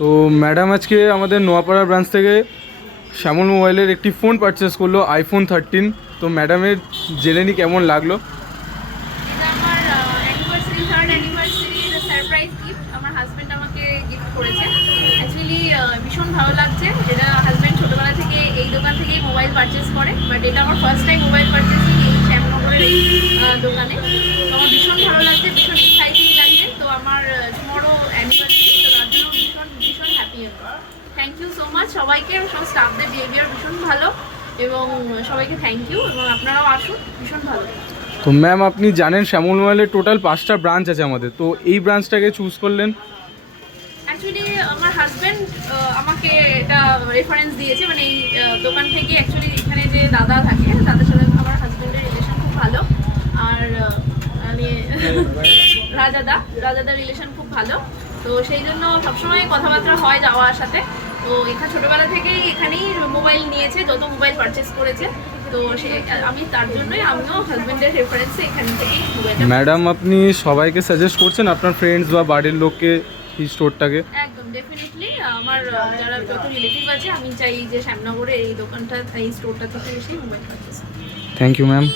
তো ম্যাডাম আজকে আমাদের নোয়াপাড়া ব্রাঞ্চ থেকে শ্যামল মোবাইলের একটি ফোন পারচেস করলো আইফোন 13। তো ম্যাডামের জেনে নি কেমন লাগলো। এটা আমার অ্যানিভার্সারি, থার্ড অ্যানিভার্সারির সারপ্রাইজ গিফট আমার হাজব্যান্ড আমাকে গিফট করেছে। অ্যাকচুয়ালি ভীষণ ভালো লাগছে। এটা হাজব্যান্ড ছোটোবেলা থেকে এই দোকান থেকেই মোবাইল পারচেস করে, বাট এটা আমার ফার্স্ট টাইম মোবাইল পারচেসিং এই শ্যামনগরের এই দোকানে। তো আমার ভীষণ ভালো লাগছে, ভীষণ এক্সাইটিং লাগছে। তো আমার টুমরো অ্যানিভার্সারি, তো তার জন্য ভীষণ ভীষণ হ্যাপি আমি। থ্যাংক ইউ সো মাচ সবাইকে। সব স্টাফদের বিহেভিয়ার ভীষণ ভালো এবং সবাইকে থ্যাংক ইউ, এবং আপনারাও আসুন, ভীষণ ভালো। তো ম্যাম আপনি জানেন শ্যামল মোবাইলের টোটাল 5টা ব্রাঞ্চ আছে আমাদের, তো এই ব্রাঞ্চটাকে চুজ করলেন? অ্যাকচুয়ালি আমার হাজব্যান্ড আমাকে এটা রেফারেন্স দিয়েছে, মানে এই দোকান থেকে। অ্যাকচুয়ালি এখানে যে দাদা থাকে তাদের সাথে আমার হাজব্যান্ডের রিলেশন খুব ভালো, আর মানে রাজাদার রিলেশন খুব ভালো। তো সেই জন্য সবসময় কথাবার্তা হয় যাওয়া আসাতে। তো এখানে ছোটোবেলা থেকেই এখানেই মোবাইল নিয়েছে, যত মোবাইল পারচেস করেছে। তো সে আমি তার জন্যই আমিও হাজব্যান্ডের রেফারেন্সে এখান থেকেই মোবাইলটা। ম্যাডাম আপনি সবাইকে সাজেস্ট করছেন আপনার ফ্রেন্ডস বা বাড়ির লোককে এই স্টোরটাকে? একদম ডেফিনেটলি আমার যারা যত রিলেটিভ আছে আমি চাই যে শ্যামনগরে এই দোকানটা, এই স্টোরটা থেকে এসে mobile purchase. Thank you ma'am.